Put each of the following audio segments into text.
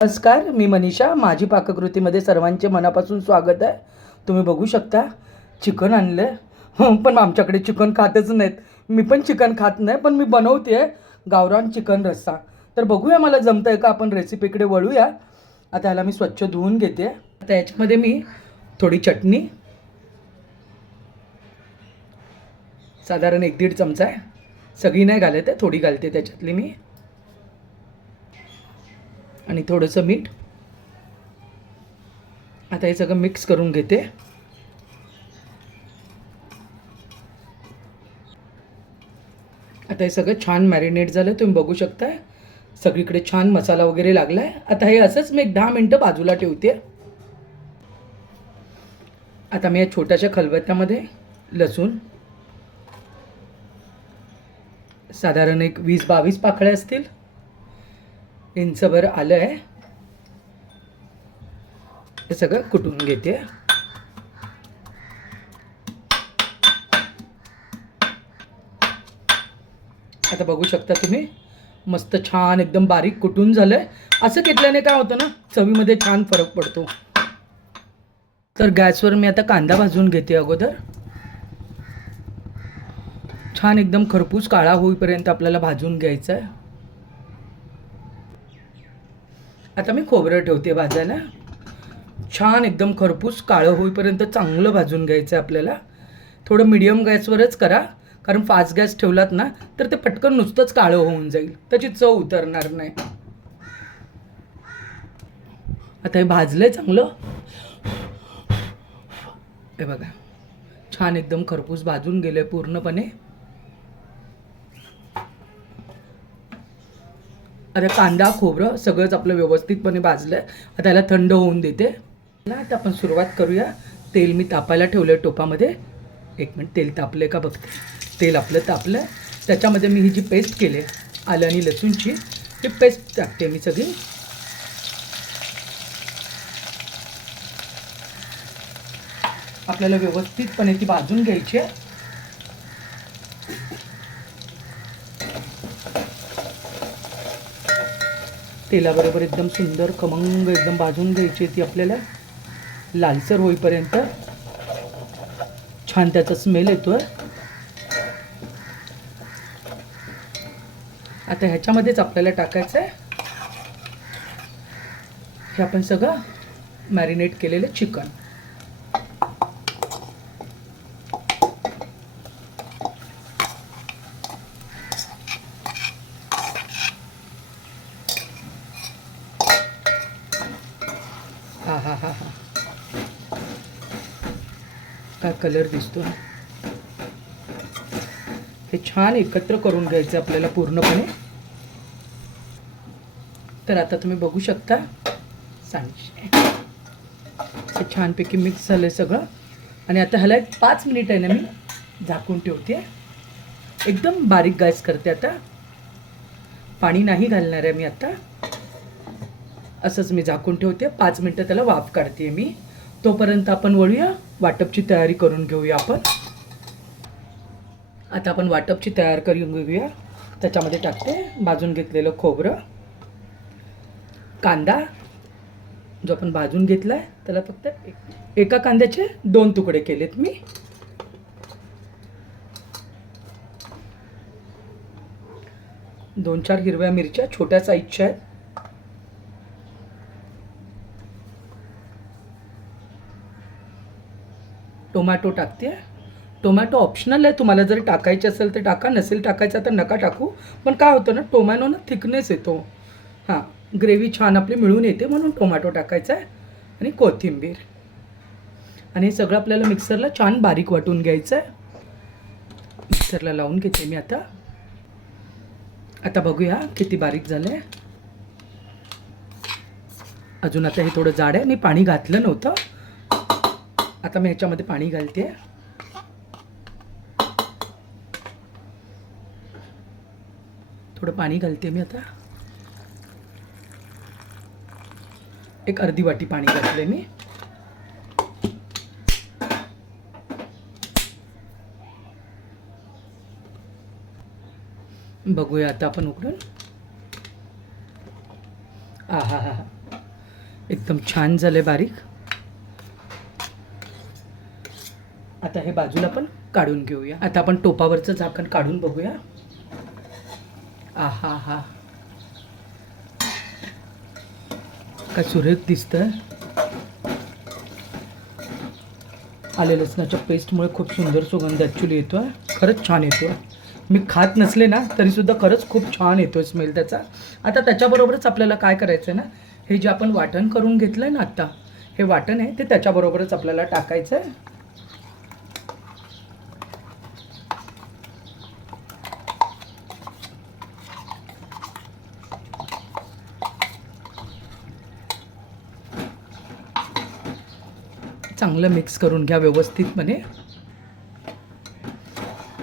नमस्कार, मी मनीषा. माझी पाककृतीमध्ये सर्वांचे मनापासून स्वागत आहे. तुम्ही बघू शकता चिकन आणलं आहे. पण आमच्याकडे चिकन खातच नाहीत. मी पण चिकन खात नाही, पण मी बनवते आहे गावरान चिकन रस्सा. तर बघूया मला जमतं आहे का, आपण रेसिपीकडे वळूया. आता ह्याला मी स्वच्छ धुवून घेते. आता याच्यामध्ये मी थोडी चटणी, साधारण 1-1.5 चमचा आहे, सगळी नाही घालत आहे, थोडी घालते त्याच्यातली मी, आणि थोडंसं मीठ. आता हे सगळं मिक्स करून घेते. आता हे सगळं छान मॅरिनेट झालं, तुम्ही बघू शकता. सगळीकडे छान मसाला वगैरे लागला आहे. आता हे असंच मी 10 मिनटं बाजूला ठेवते. आता मी या छोट्याशा खलबत्त्यामध्ये लसूण, साधारण एक 20-22 पाकळ्या असतील, इंचभर आलं आहे, हे सगळं कुटून घेते. आता बघू शकता तुम्ही, मस्त छान एकदम बारीक कुटून झालं आहे. असं केल्याने काय होतं ना, चवीमध्ये छान फरक पडतो. तर गॅसवर मी आता कांदा भाजून घेते. अगोदर छान एकदम खरपूस काळा होईपर्यंत आपल्याला भाजून घ्यायचं आहे. आता मी खोबरं ठेवते भाजायला. छान एकदम खरपूस काळं होईपर्यंत चांगलं भाजून घ्यायचं आहे आपल्याला. थोडं मीडियम गॅसवरच करा, कारण फास्ट गॅस ठेवलात ना तर ते पटकन नुसतंच काळं होऊन जाईल, त्याची चव उतरणार नाही. आता हे भाजलं आहे चांगलं, हे बघा छान एकदम खरपूस भाजून गेलं आहे पूर्णपणे. आता कांदा खोबरं सगळंच आपलं व्यवस्थितपणे भाजलं आहे. आता याला थंड होऊन देते ना. आता आपण सुरुवात करूया. तेल मी तापायला ठेवलं आहे टोपामध्ये. 1 मिनिट, तेल तापलं का बघते. तेल आपलं तापलं. त्याच्यामध्ये मी ही जी पेस्ट केली आलं आणि लसूणची, ही पेस्ट टाकते मी सगळी. आपल्याला व्यवस्थितपणे ती भाजून घ्यायची आहे. तेलाबरोबर एकदम सुंदर खमंग एकदम भाजून घ्यायची ती आपल्याला, लालसर होईपर्यंत. छान त्याचा स्मेल येतोय. आता ह्याच्यामध्येच आपल्याला टाकायचं आहे हे आपण सगळं मॅरिनेट केलेलं चिकन. हा हा हा हा, काय कलर दिसतो. हे छान एकत्र करून घ्यायचं आपल्याला पूर्णपणे. तर आता तुम्ही बघू शकता हे छानपैकी मिक्स झालं आहे सगळं. आणि आता ह्याला 5 मिनिट आहे ना मी झाकून ठेवते. एकदम बारीक गॅस करते. आता पाणी नाही घालणार आहे मी. आता असंच मी झाकून ठेवते. 5 मिनटं त्याला वाफ काढते मी. तोपर्यंत आपण वळूया, वाटपची तयारी करून घेऊया आपण. आता आपण वाटपची तयार करून घेऊया. त्याच्यामध्ये टाकते भाजून घेतलेलं खोबरं, कांदा जो आपण भाजून घेतला आहे त्याला फक्त एका कांद्याचे 2 तुकडे केलेत मी. दोन 4 हिरव्या मिरच्या छोट्या साईजच्या आहेत. टोमॅटो टाकते. टोमॅटो ऑप्शनल आहे, तुम्हाला जर टाकायचे असेल तर टाका, नसेल टाकायचं तर नका टाकू. पण काय होतं ना, टोमॅटो ना थिकनेस येतो. हां, ग्रेव्ही छान आपली मिळून येते, म्हणून टोमॅटो टाकायचा आहे. आणि कोथिंबीर. आणि हे सगळं आपल्याला मिक्सरला छान बारीक वाटून घ्यायचं आहे. मिक्सरला लावून घेते मी आता. आता बघूया किती बारीक झालं आहे. अजून आता हे थोडं जाड आहे, मी पाणी घातलं नव्हतं. आता मी ह्याच्यामध्ये पाणी घालते. थोडं पाणी घालते मी आता. एक अर्धी वाटी पाणी घातले मी. बघूया आता आपण उघडून. हा हा हा, एकदम छान झालं बारीक. आता हे बाजूला पण काढून घेऊया. आता आपण टोपावरचं झाकण काढून बघूया. आहा हा, काय सुरेख दिसतंय. आले लसणाच्या पेस्टमुळे खूप सुंदर सुगंध ॲक्च्युली येतो आहे. खरंच छान येतो आहे. मी खात नसले ना तरीसुद्धा खरंच खूप छान येतो आहे स्मेल त्याचा. आता त्याच्याबरोबरच आपल्याला काय करायचं आहे ना, हे जे आपण वाटण करून घेतलं आहे ना आत्ता, हे वाटण आहे ते त्याच्याबरोबरच आपल्याला टाकायचं आहे. चांगलं मिक्स करून घ्या व्यवस्थितपणे.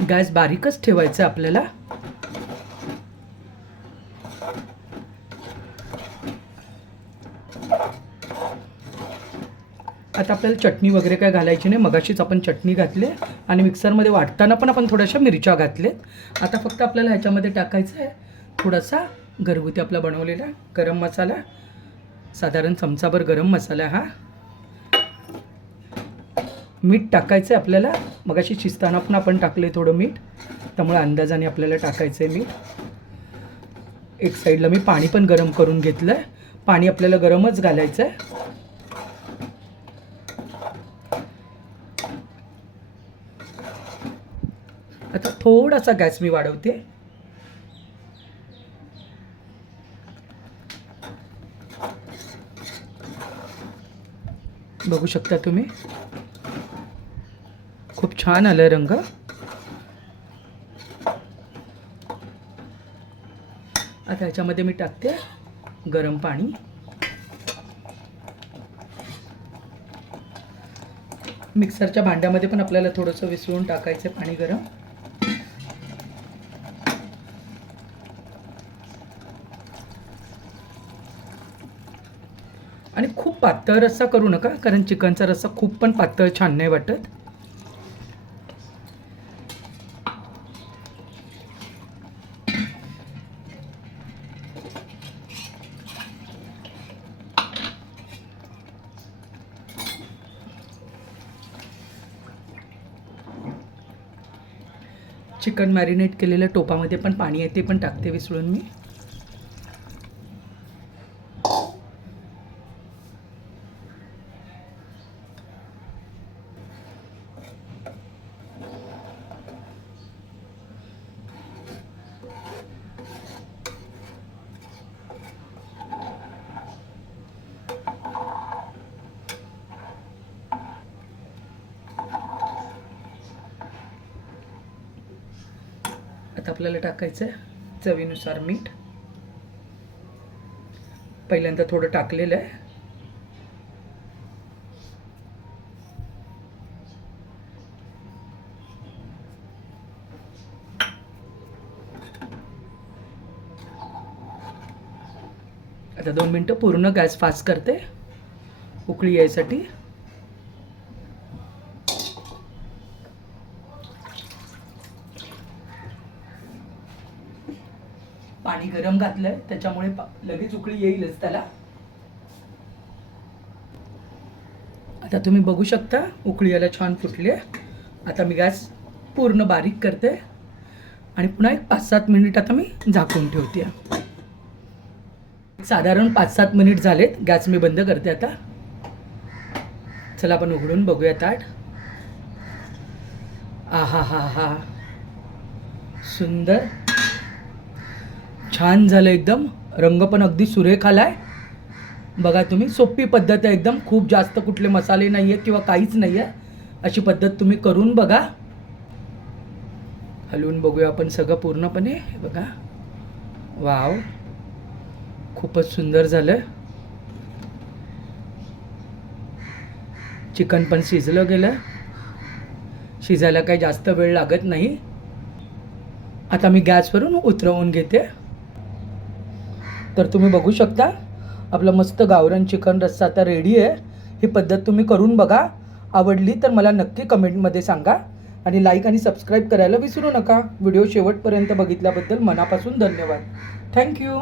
गॅस बारीकच ठेवायचं आहे आपल्याला. आता आपल्याला चटणी वगैरे काय घालायची नाही. मगाशीच आपण चटणी घातली आणि मिक्सरमध्ये वाटताना पण आपण थोड्याशा मिरच्या घातल्यात. आता फक्त आपल्याला ह्याच्यामध्ये टाकायचं आहे थोडासा घरगुती आपला बनवलेला गरम मसाला. साधारण चमचाभर गरम मसाला हा. मीठ टाकायचं आहे आपल्याला. मगाशी शिजताना पण आपण टाकले थोडं मीठ, त्यामुळे अंदाजाने आपल्याला टाकायचं आहे मीठ. एक साईडला मी पाणी पण गरम करून घेतलं आहे. पाणी आपल्याला गरमच घालायचं आहे. आता थोडासा गॅस मी वाढवते. बघू शकता तुम्ही, खूप छान आलं रंग. आता ह्याच्यामध्ये मी टाकते गरम पाणी. मिक्सरच्या भांड्यामध्ये पण आपल्याला थोडंसं विसळून टाकायचं पाणी गरम. आणि खूप पातळ रस्सा करू नका, कारण चिकनचा रस्सा खूप पण पातळ छान नाही वाटत. चिकन मॅरिनेट केलेल्या टोपामध्ये पण पाणी आहे, ते पण टाकते विसळून मी. आता आपल्याला टाकायचं आहे चवीनुसार मीठ. पहिल्यांदा थोडं टाकलेलं आहे. आता 2 मिनटं पूर्ण गॅस फास्ट करते उकळी यायसाठी. पाणी गरम घातलंय त्याच्यामुळे लगेच उकळी येईलच त्याला. आता तुम्ही बघू शकता उकळी याला छान फुटली आहे. आता मी गॅस पूर्ण बारीक करते आणि पुन्हा एक 5-7 मिनिट आता मी झाकून ठेवते. साधारण 5-7 मिनिट झालेत. गॅस मी बंद करते आता. चला आपण उघडून बघूया ताट. आहा हा हा, सुंदर छान झालं एकदम. रंग पण अगदी सुरेख आलाय. बघा तुम्ही, सोपी पद्धत आहे एकदम. खूप जास्त कुठले मसाले नाही आहेत किंवा काहीच नाही आहे. अशी पद्धत तुम्ही करून बघा. हलवून बघूया आपण सगळं पूर्णपणे. बघा, वाव, खूपच सुंदर झालं. चिकन पण शिजलं गेलं. शिजायला काही जास्त वेळ लागत नाही. आता मी गॅसवरून उतरवून घेते. तर तुम्ही बघू शकता आपलं मस्त गावरान चिकन रस्सा आता रेडी आहे. ही पद्धत तुम्ही करून बघा. आवडली तर मला नक्की कमेंटमध्ये सांगा आणि लाईक आणि सबस्क्राईब करायला विसरू नका. व्हिडिओ शेवटपर्यंत बघितल्याबद्दल मनापासून धन्यवाद. थँक्यू.